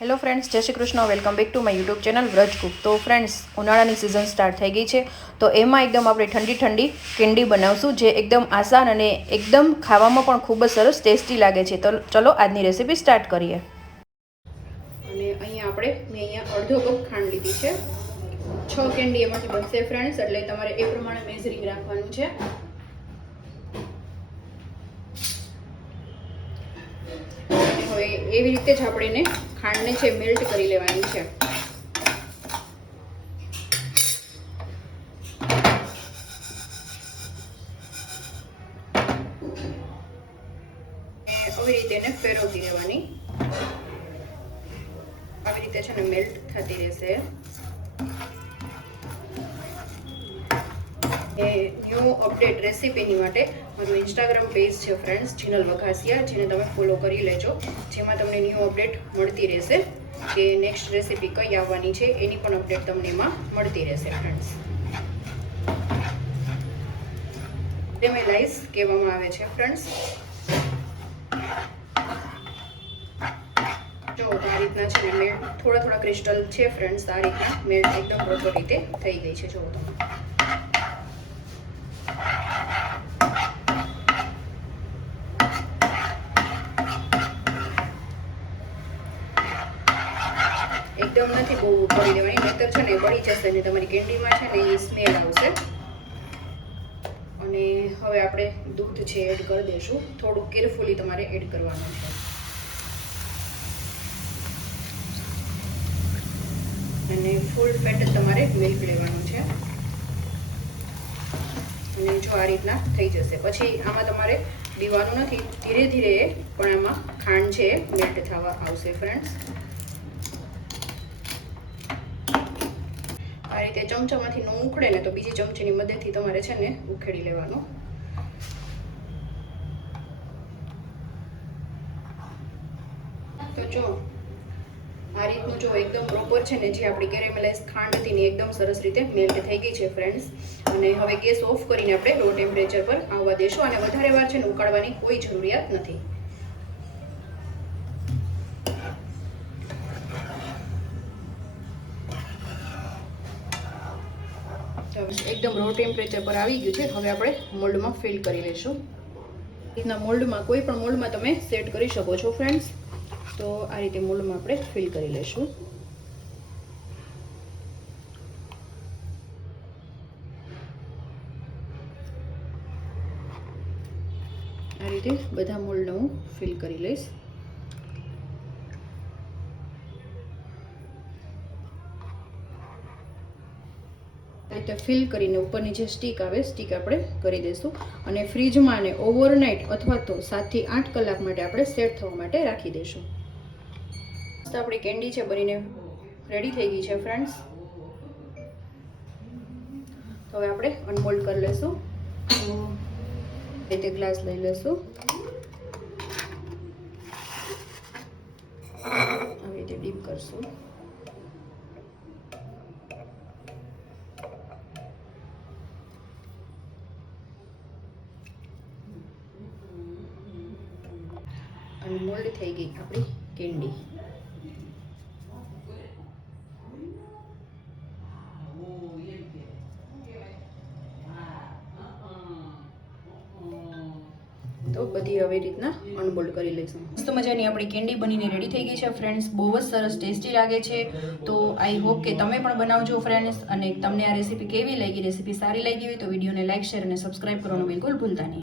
Hello friends, જય Shri Krishna. Welcome back to my YouTube channel Vraj Cook. તો friends, ઉનાળાની season start થઈ ગઈ છે, તો એમાં એકદમ આપણે ઠંડી ઠંડી કેન્ડી બનાવશું, જે એકદમ આસાન અને એકદમ ખાવામાં પણ ખૂબ જ સરસ ટેસ્ટી લાગે છે. તો ચલો આજની રેસીપી સ્ટાર્ટ કરીએ. અને અહીંયા મેં અડધો કપ ખાંડ લીધી છે. 6 કેન્ડી એમાંથી બનશે ફ્રેન્ડ્સ, એટલે તમારે એ પ્રમાણે મેઝરિંગ રાખવાનું છે. હવે એવી રીતે જ આપણે એને ખાંડને છે મેલ્ટ કરી લેવાની છે. આવી રીતે એને ફેરવતી રહેવાની. આવી રીતે છે ને મેલ્ટ થતી રહેશે. ન્યૂ અપડેટ રેસીપીની માટે મારું ઇન્સ્ટાગ્રામ પેજ છે ફ્રેન્ડ્સ, જીનલ વઘાસિયા, જેને તમે ફોલો કરી લેજો, જેમાં તમને ન્યૂ અપડેટ મળતી રહેશે કે નેક્સ્ટ રેસીપી કઈ આવવાની છે એની પણ અપડેટ તમને એમાં મળતી રહેશે ફ્રેન્ડ્સ. કેરેમેલાઇઝ કહેવામાં આવે છે ફ્રેન્ડ્સ. જો આ રીતના છે મેલ્ટ, થોડા ક્રિસ્ટલ છે ફ્રેન્ડ્સ, આ રીતના મેલ્ટ એકદમ પ્રોપર રીતે થઈ ગઈ છે. જો તમે એકદમ નથી બહુ કરી દેવાની, નહીતર છે ને બળી જશે ને તમારી કેન્ડીમાં છે ને એ સ્મેલ આવશે. અને હવે આપણે દૂધ છે એડ કરી દઈશું. થોડું કેરફુલી તમારે એડ કરવાનું છે. અને ફૂલ ફેટ તમારે મિલ્ક લેવાનું છે. અને જો આ રીતના થઈ જશે પછી આમાં તમારે પીવાનું નથી, ધીરે ધીરે પણ આમાં ખાંડ છે મેલ્ટ થવા આવશે ફ્રેન્ડ્સ. આ રીતે ચમચામાંથી ન ઉખડે ને તો બીજી ચમચીની મદદથી તમારે છે ને ઉખેડી લેવાનું. તો જો આ રીતનું જો એકદમ પ્રોપર છે ને, જે આપણી કેરેમેલાઇઝ ખાંડ હતી ને એકદમ સરસ રીતે મેલ્ટ થઈ ગઈ છે ફ્રેન્ડ્સ. અને હવે ગેસ ઓફ કરીને આપણે લો ટેમ્પરેચર પર આવવા દેશું. અને વધારે વાર છે ને ઉકાળવાની કોઈ જરૂરિયાત નથી. એકદમ લો ટેમ્પરેચર પર આવી ગયું છે. હવે આપણે મોલ્ડમાં ફિલ કરી લઈશું. રીતના મોલ્ડમાં, કોઈ પણ મોલ્ડમાં તમે સેટ કરી શકો છો ફ્રેન્ડ્સ. તો આ રીતે મોલ્ડમાં આપણે ફિલ કરી લઈશું. આ રીતે બધા મોલ્ડને હું ફિલ કરી લઈશ. રીતે ફિલ કરીને ઉપરની જે સ્ટીક આવે, સ્ટીક આપણે કરી દઈશું. અને ફ્રીજમાં ને ઓવરનાઇટ અથવા તો 7 થી 8 કલાક માટે આપણે સેટ થવા માટે રાખી દઈશું. આપણી કેન્ડી છે બનીને રેડી થઈ ગઈ છે ફ્રેન્ડ્સ. તો હવે આપણે અનમોલ્ડ કરી લઈશું. રીતે ગ્લાસ લઈ લઈશું. આવી રીતે ડીપ કરશું. અને મોલ્ડ થઈ ગઈ આપણી કેન્ડી. તો બધી આવી રીતના અનમોલ્ડ કરી લઈશું. મસ્ત મજાની આપણી કેન્ડી બનીને રેડી થઈ ગઈ છે ફ્રેન્ડ્સ. બહુ જ સરસ ટેસ્ટી લાગે છે. તો આઈ હોપ કે તમે પણ બનાવજો ફ્રેન્ડ્સ. અને તમને આ રેસીપી કેવી લાગી? રેસીપી સારી લાગી હોય તો વિડીયોને લાઈક, શેર અને સબસ્ક્રાઈબ કરવાનું બિલકુલ ભૂલતા નહીં.